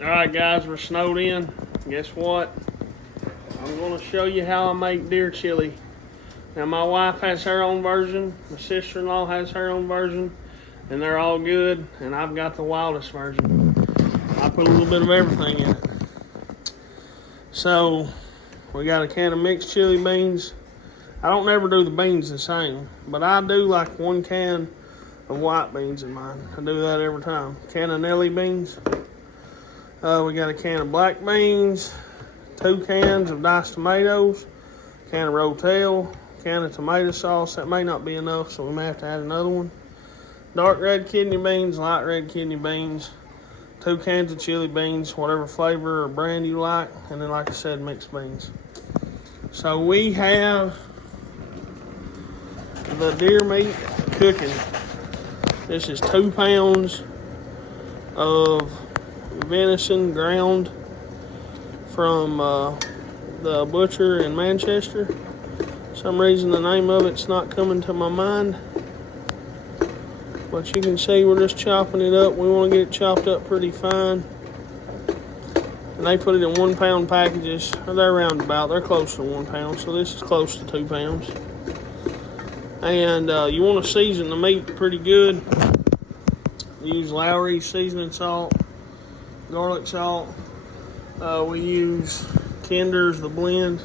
Alright guys, we're snowed in. Guess what? I'm going to show you how I make deer chili. Now my wife has her own version, my sister-in-law has her own version, and they're all good, and I've got the wildest version. I put a little bit of everything in it. So, we got a can of mixed chili beans. I don't never do the beans the same, but I do like 1 can of white beans in mine. I do that every time. Can of Nelly beans. We got a can of black beans, 2 cans of diced tomatoes, can of Rotel, can of tomato sauce. That may not be enough, so we may have to add another one. Dark red kidney beans, light red kidney beans, 2 cans of chili beans, whatever flavor or brand you like, and then like I said, mixed beans. So we have the deer meat cooking. This is 2 pounds of venison ground from the butcher in Manchester. For some reason the name of it's not coming to my mind, but you can see we're just chopping it up. We want to get it chopped up pretty fine, and they put it in 1 pound packages. They're roundabout, they're close to 1 pound, so this is close to 2 pounds. And you want to season the meat pretty good. Use Lowry's seasoning salt, garlic salt. We use Kinder's, the blend,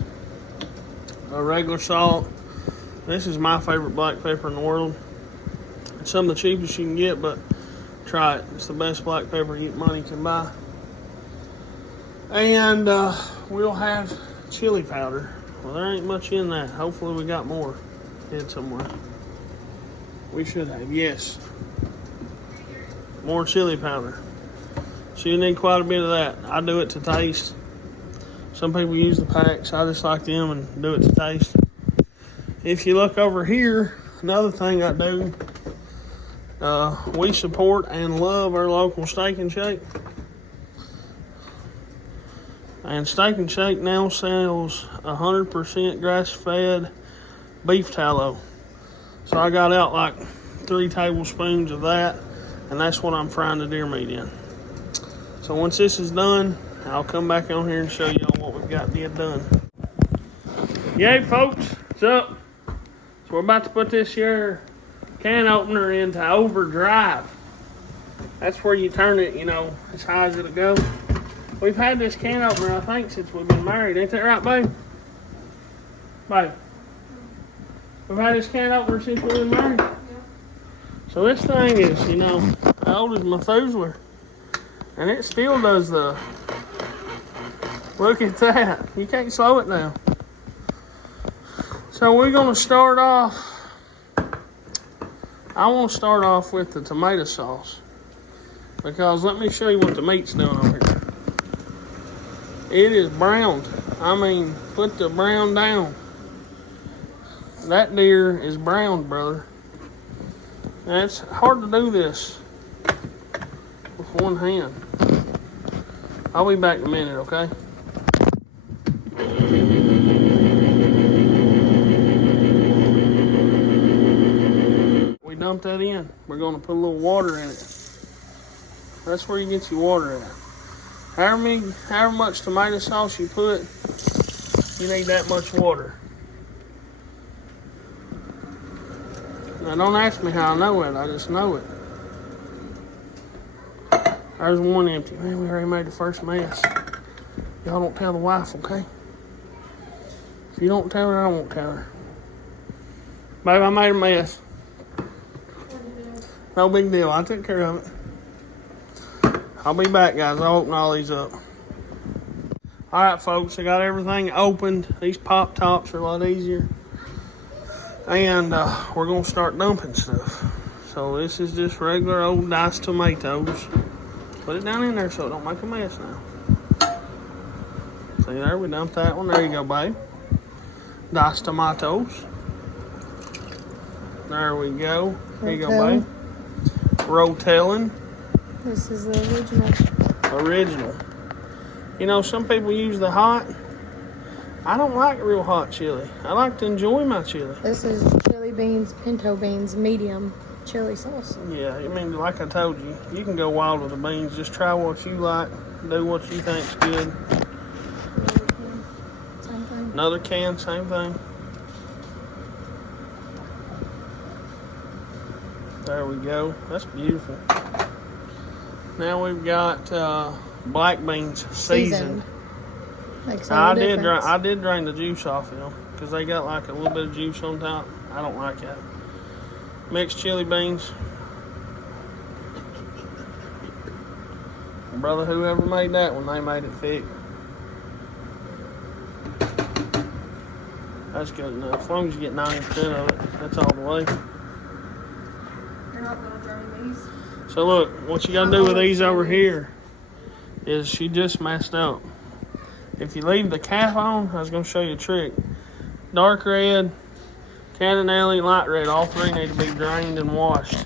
regular salt. This is my favorite black pepper in the world. It's some of the cheapest you can get, but try it. It's the best black pepper money can buy. And we'll have chili powder. Well, there ain't much in that. Hopefully we got more hid somewhere. We should have, yes. More chili powder. So you need quite a bit of that. I do it to taste. Some people use the packs. I just like them and do it to taste. If you look over here, another thing I do, we support and love our local Steak and Shake. And Steak and Shake now sells 100% grass-fed beef tallow. So I got out like 3 tablespoons of that, and that's what I'm frying the deer meat in. So once this is done, I'll come back on here and show y'all what we've got done. Yay, folks, what's up? So we're about to put this here can opener into overdrive. That's where you turn it, you know, as high as it'll go. We've had this can opener, I think, since we've been married. Ain't that right, babe? Babe? We've had this can opener since we've been married. Yeah. So this thing is, you know, how old is Methuselah? And it still does the... Look at that. You can't slow it down. So we're going to start off... I want to start off with the tomato sauce. Because let me show you what the meat's doing over here. It is browned. I mean, put the brown down. That deer is browned, brother. And it's hard to do this with one hand. I'll be back in a minute, okay? We dump that in. We're going to put a little water in it. That's where you get your water at. However much tomato sauce you put, you need that much water. Now don't ask me how I know it, I just know it. There's one empty. Man, we already made the first mess. Y'all don't tell the wife, okay? If you don't tell her, I won't tell her. Babe, I made a mess. No big deal, I took care of it. I'll be back, guys. I'll open all these up. Alright, folks, I got everything opened. These pop tops are a lot easier. And we're going to start dumping stuff. So this is just regular old diced tomatoes. Put it down in there so it don't make a mess now. See there, we dumped that one. There you go, babe. Diced tomatoes. There we go. There you go, babe. Rotelling. This is the original. Original. You know, some people use the hot. I don't like real hot chili. I like to enjoy my chili. This is chili beans, pinto beans, medium chili sauce. Yeah, I mean, like I told you, you can go wild with the beans. Just try what you like. Do what you think's good. Same thing. Another can, same thing. There we go. That's beautiful. Now we've got black beans seasoned. Makes Now, all the difference. I did drain the juice off them because they got like a little bit of juice on top. I don't like that. Mixed chili beans. Brother, whoever made that one, they made it thick. That's good enough. As long as you get 90% of it, that's all the way. You're not going to drain these? So look, what you gotta do with these over here is she just messed up. If you leave the cap on, I was gonna show you a trick. Dark red, cannonelli, light red, all three need to be drained and washed.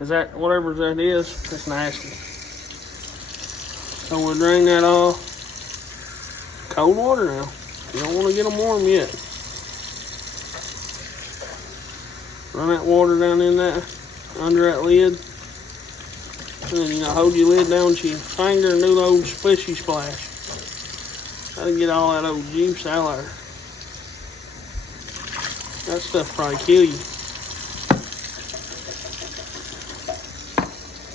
Is that, whatever that is, it's nasty. So we'll drain that off. Cold water now. You don't want to get them warm yet. Run that water down in that, under that lid. And then, hold your lid down with your finger and do the old splishy splash. That'll get all that old juice out of there. That stuff probably kill you.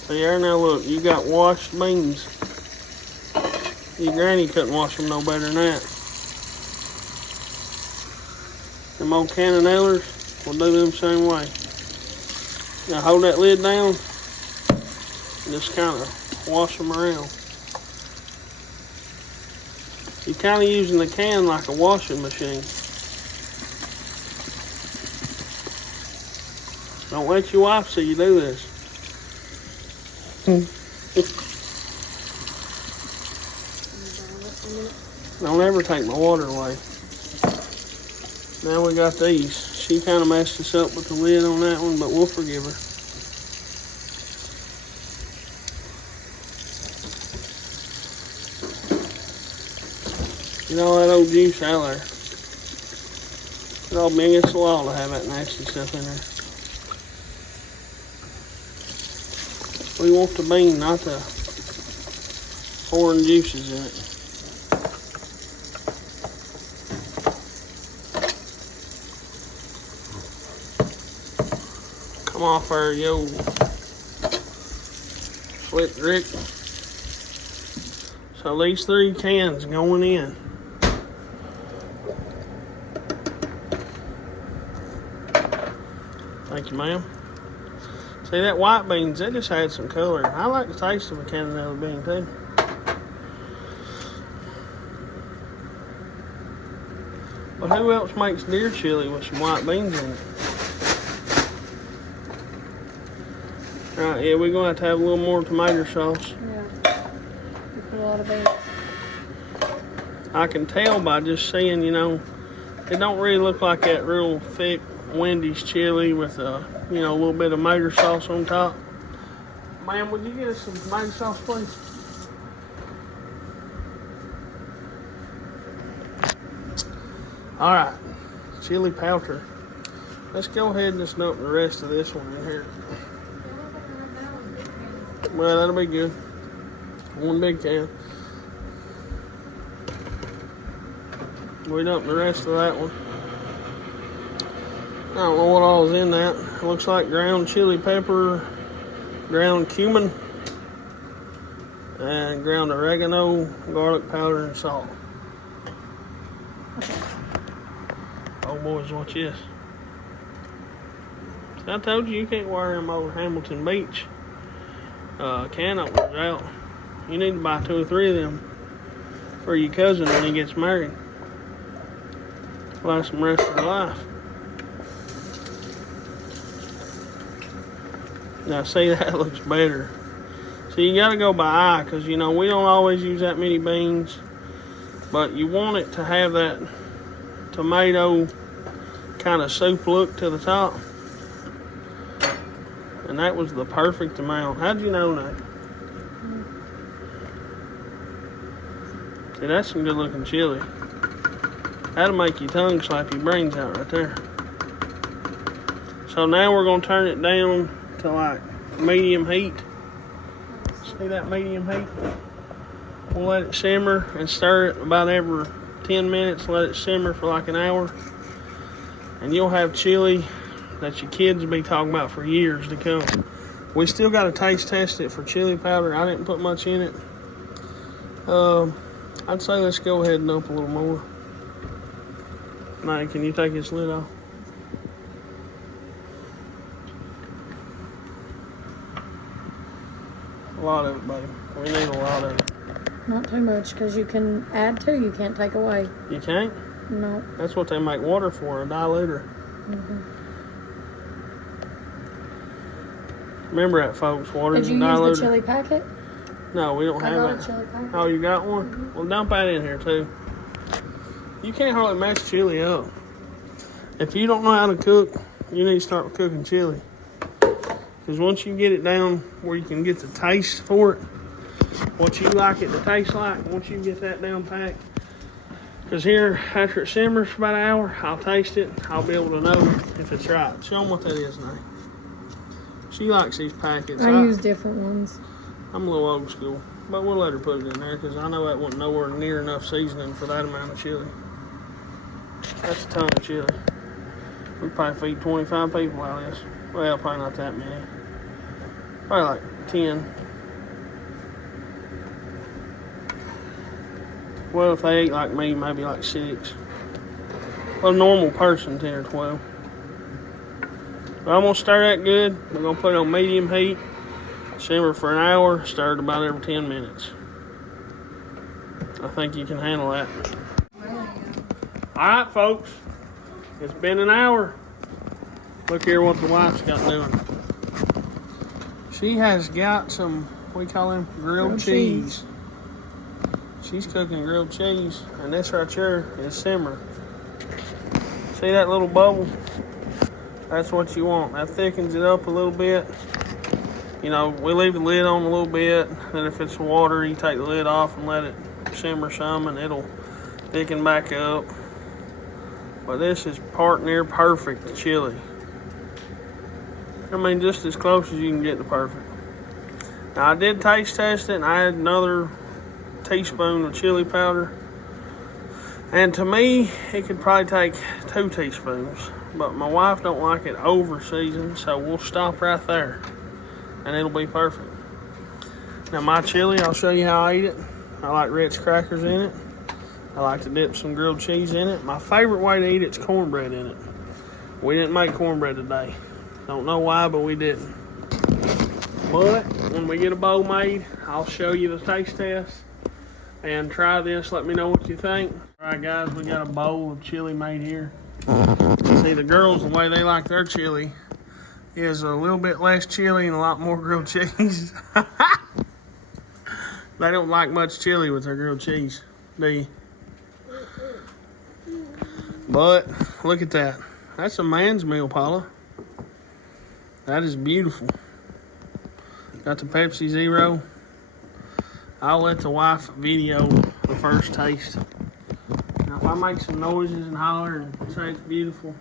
So there, now look, you got washed beans. Your granny couldn't wash them no better than that. Them old cannonellers will do them same way. Now hold that lid down and just kind of wash them around. You're kind of using the can like a washing machine. Don't let your wife see you do this. Don't ever take my water away. Now we got these. She kind of messed us up with the lid on that one, but we'll forgive her. Get all that old juice out of there. It's all big against the wall to have that nasty stuff in there. We want the bean, not the foreign juices in it. Come off there, yo. Slick Rick. So these 3 cans going in. Thank you, ma'am. See, that white beans, they just had some color. I like the taste of a cannonella bean, too. But who else makes deer chili with some white beans in it? Alright, yeah, we're going to have a little more tomato sauce. Yeah. You put a lot of beans. I can tell by just seeing, it don't really look like that real thick Wendy's chili with a little bit of tomato sauce on top. Ma'am, would you get us some tomato sauce, please? All right, chili powder. Let's go ahead and just dump the rest of this one in here. Well, that'll be good. One big can. We dump the rest of that one. I don't know what all is in that. It looks like ground chili pepper, ground cumin, and ground oregano, garlic powder, and salt. Oh boys, watch this. I told you can't wear them over Hamilton Beach can openers out. You need to buy 2 or 3 of them for your cousin when he gets married. Last the rest of her life. Now see, that looks better. So you gotta go by eye, because we don't always use that many beans, but you want it to have that tomato kind of soup look to the top. And that was the perfect amount. How'd you know that? See, that's some good looking chili. That'll make your tongue slap your brains out right there. So now we're gonna turn it down to like medium heat. See that medium heat? We'll let it simmer and stir it about every 10 minutes. Let it simmer for like an hour. And you'll have chili that your kids will be talking about for years to come. We still got to taste test it for chili powder. I didn't put much in it. I'd say let's go ahead and dump a little more. Now, can you take this lid off? A lot of it, baby. We need a lot of it. Not too much, because you can add to, you can't take away. You can't? No. That's what they make water for, a diluter. Mm-hmm. Remember that, folks. Water's a diluter. Did you use the chili packet? No, we don't I have got that. a chili packet. Oh, you got one? Mm-hmm. Well, dump that in here, too. You can't hardly mess chili up. If you don't know how to cook, you need to start cooking chili. Because once you get it down where you can get the taste for it, what you like it to taste like, once you get that down packed. Because here, after it simmers for about an hour, I'll taste it. I'll be able to know if it's right. Show them what that is now. She likes these packets. I use different ones. I'm a little old school, but we'll let her put it in there because I know that wasn't nowhere near enough seasoning for that amount of chili. That's a ton of chili. We probably feed 25 people out of this. Well, probably not that many. Probably like 10. Well, if they ate like me, maybe like 6. Well, a normal person, 10 or 12. But I'm going to stir that good. We're going to put it on medium heat. Simmer for an hour. Stir it about every 10 minutes. I think you can handle that. Alright, folks. It's been an hour. Look here what the wife's got doing. She has got some, what do you call them? Grilled cheese. She's cooking grilled cheese. And this right here is simmer. See that little bubble? That's what you want. That thickens it up a little bit. You know, we leave the lid on a little bit. And if it's water, you take the lid off and let it simmer some and it'll thicken back up. But this is part near perfect chili. I mean, just as close as you can get to perfect. Now, I did taste test it and I had another teaspoon of chili powder. And to me, it could probably take 2 teaspoons. But my wife don't like it over seasoned, so we'll stop right there. And it'll be perfect. Now my chili, I'll show you how I eat it. I like Ritz crackers in it. I like to dip some grilled cheese in it. My favorite way to eat it's cornbread in it. We didn't make cornbread today. Don't know why, but we didn't. But when we get a bowl made, I'll show you the taste test. And try this, let me know what you think. Alright guys, we got a bowl of chili made here. See, the girls, the way they like their chili is a little bit less chili and a lot more grilled cheese. They don't like much chili with their grilled cheese, do you? But look at that. That's a man's meal, Paula. That is beautiful. Got the Pepsi Zero. I'll let the wife video the first taste. Now, if I make some noises and holler and say it's beautiful,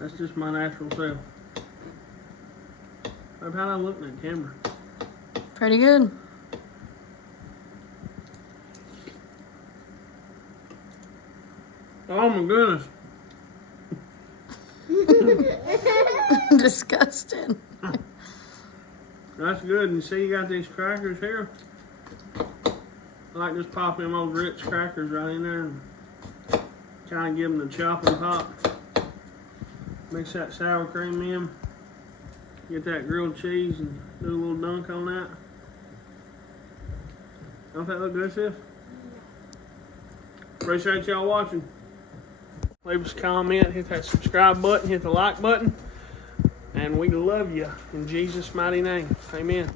that's just my natural self. How'd I look in that camera? Pretty good. Oh my goodness. Disgusting. That's good. And see, you got these crackers here. I like just pop them old Ritz crackers right in there and kind of give them the chopping pop. Mix that sour cream in. Get that grilled cheese and do a little dunk on that. Don't that look good, sis? Appreciate y'all watching. Leave us a comment, hit that subscribe button, hit the like button. And we love you in Jesus' mighty name. Amen.